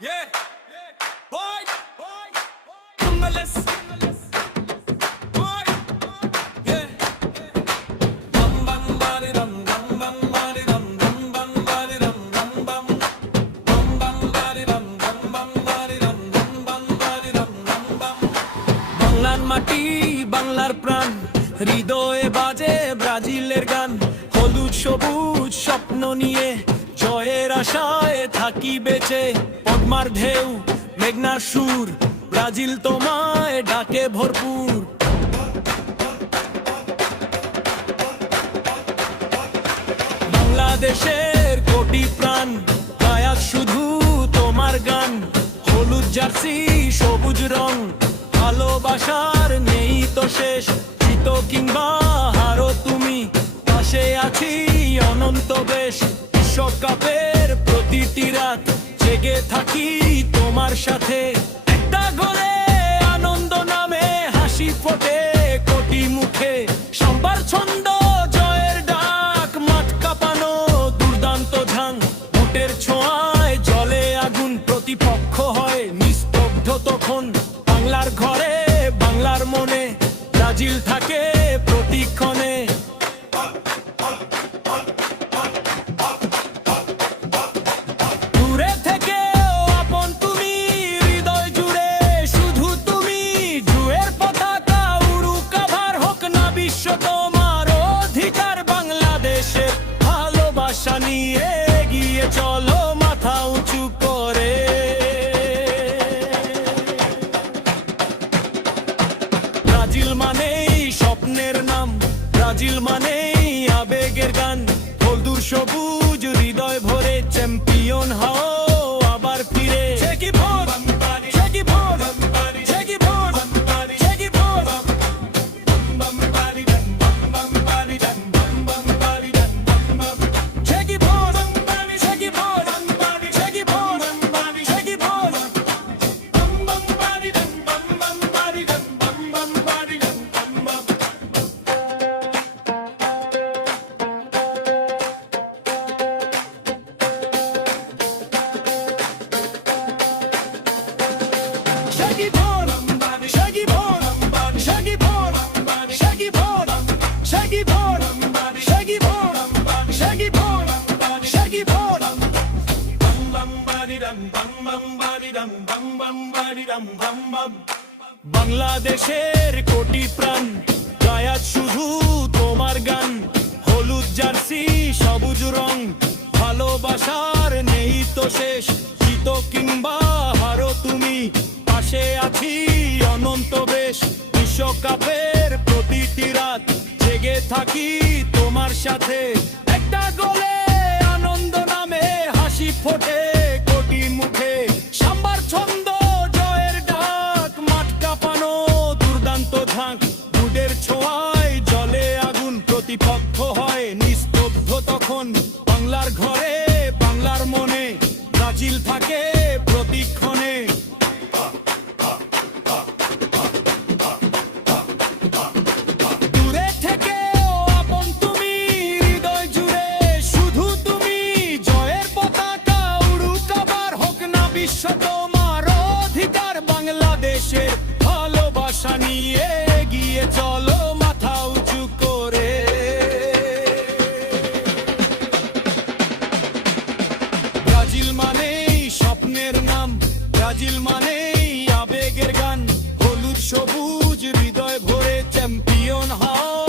Yeah, boy, Congolese, boy, yeah. Bam bam bari dum bam bam bari dum bam bam bari dum bam bam bam bam bari dum bam bam bari dum bam bam bari dum bam bam. বাংলার মাটি বাংলার প্রাণ হৃদয়ে বাজে ব্রাজিলের গান হলুদ সবুজ স্বপ্ন নিয়ে জয়ের আশায় থাকি বেঁচে পদ্মার ঢেউ মেঘনার সুর ব্রাজিল তোমায় ডাকে ভরপুর বাংলাদেশের কোটি প্রাণ গায়ক শুধু তোমার গান হলুদ জার্সি সবুজ রং ভালোবাসার নেই তো শেষ জিত কিংবা হারো তুমি পাশে আছি অনন্ত বেশ বিশ্বকাপের প্রতিটি রাত জেগে থাকি তোমার সাথে একটা গোলে আনন্দ নামে হাসি ফোটে কোটি মুখে সম্বার ছন্দ জয়ের ডাক মাঠ কাঁপানো দুর্দান্ত ঝাং বুটের ছোঁয়ায় জলে আগুন প্রতিপক্ষ হয় নিস্তব্ধ তখন বাংলার ঘরে বাংলার মনে ব্রাজিল থাকে প্রতিক্ষণে দূরে থেকেও আপন তুমি হৃদয় জুড়ে শুধু তুমি জুয়ের পতাকা উড়ুক আবার হোক না বিশ্ব তোমার অধিকার বাংলাদেশের ভালোবাসা নিয়ে এগিয়ে চলো মাথা উঁচু করে ব্রাজিল মানেই স্বপ্নের নাম ব্রাজিল মানেই আবেগের গান হলদুর সবুজ হৃদয় ভরে চ্যাম্পিয়ন হও আবার ফিরে শেকি ভোর শেকি ভোর শেকি ভোর শেকি ভোর শেকি ভোর শেকি ভোর শেকি ভোর শেকি ভোর Shaggy Bone, Shaggy Bone, Shaggy Bone, Shaggy Bone, Shaggy Bone, Shaggy Bone, Shaggy Bone, Shaggy Bone. Bum bum bari dum bum bum bari dum bum bum bari dum bum bum. বাংলাদেশের কোটি প্রাণ গায়াত শুধু তোমার গান হলুদ জার্সি সবুজ রং ভালোবাসার নেই তো শেষ জিত কিংবা হারো তুমি পাশে আছি অনন্ত বেশ বিশ্বকাপের প্রতিটি রাত জেগে থাকি তোমার সাথে একটা গোলে আনন্দ নামে হাসি ফোটে কোটি মুখে সাম্বার ছন্দ জয়ের ডাক মাঠ কাঁপানো দুর্দান্ত ঝাঁক বুটের ছোঁয়ায় জলে আগুন প্রতিপক্ষ হয় নিস্তব্ধ তখন বাংলার ঘরে বাংলার মনে ব্রাজিল থাকে প্রতিক্ষণে দূরে থেকেও আপন তুমি হৃদয় জুড়ে শুধু তুমি জয়ের পতাকা উড়ুক আবার হোক না বিশ্ব তোমার অধিকার বাংলাদেশের ভালোবাসা নিয়ে এগিয়ে চলো মাথা উঁচু করে ব্রাজিল মানেই স্বপ্নের নাম ব্রাজিল মানেই আবেগের গান হলুদ সবুজ হৃদয় ভরে চ্যাম্পিয়ন হও